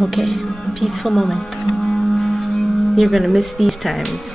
Okay, peaceful moment. You're gonna miss these times.